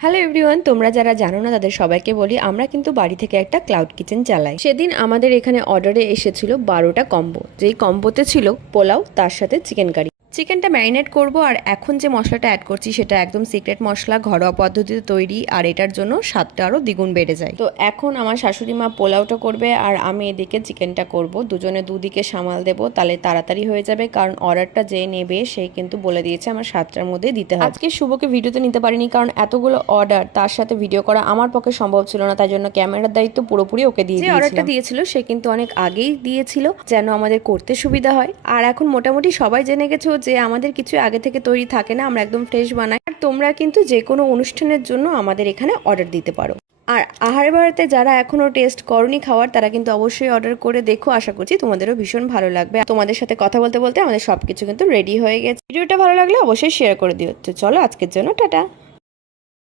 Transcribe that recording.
Hello everyone, তোমরা যারা জানো না তাদের সবাইকে বলি, আমরা কিন্তু বাড়ি থেকে একটা ক্লাউড কিচেন চালাই। সেদিন আমাদের এখানে অর্ডারে এসেছিল 12টা কম্বো, যেই কম্বোতে ছিল পোলাও, তার সাথে চিকেন কারি। চিকেনটা ম্যারিনেট করব, আর এখন যে মশলাটা অ্যাড করছি সেটা একদম সিক্রেট মশলা, ঘরোয়া পদ্ধতিতে তৈরি, আর এটার জন্য স্বাদটা আরও দ্বিগুণ বেড়ে যায়। তো এখন আমার শাশুড়ি মা পোলাওটা করবে আর আমি এদিকে চিকেনটা করব। দুজনে দুদিকে সামাল দেবো, তাহলে তাড়াতাড়ি হয়ে যাবে, কারণ অর্ডারটা যে নেবে সে কিন্তু বলে দিয়েছে আমার 7টার মধ্যে দিতে হবে। আজকে শুভকে ভিডিওতে নিতে পারিনি, কারণ এতগুলো অর্ডার তার সাথে ভিডিও করা আমার পক্ষে সম্ভব ছিল না, তাই জন্য ক্যামেরার দায়িত্ব পুরোপুরি ওকে দিয়ে দিয়েছিলাম। যে অর্ডারটা দিয়েছিল সে কিন্তু অনেক আগেই দিয়েছিল, যেন আমাদের করতে সুবিধা হয়। আর এখন মোটামুটি সবাই জেনে গেছো যে আমাদের কিছু আগে থেকে তৈরি থাকে না, আমরা একদম ফ্রেশ বানাই। আর তোমরা কিন্তু যে কোনো অনুষ্ঠানের জন্য আমাদের এখানে অর্ডার দিতে পারো। আর আহার বাড়িতে যারা এখনো টেস্ট করনি খাওয়ার, তারা কিন্তু অবশ্যই অর্ডার করে দেখো, আশা করছি তোমাদেরও ভীষণ ভালো লাগবে। তোমাদের সাথে কথা বলতে বলতে আমাদের সবকিছু কিন্তু রেডি হয়ে গেছে। ভিডিওটা ভালো লাগলে অবশ্যই শেয়ার করে দিও। তো চলো আজকের জন্য টাটা।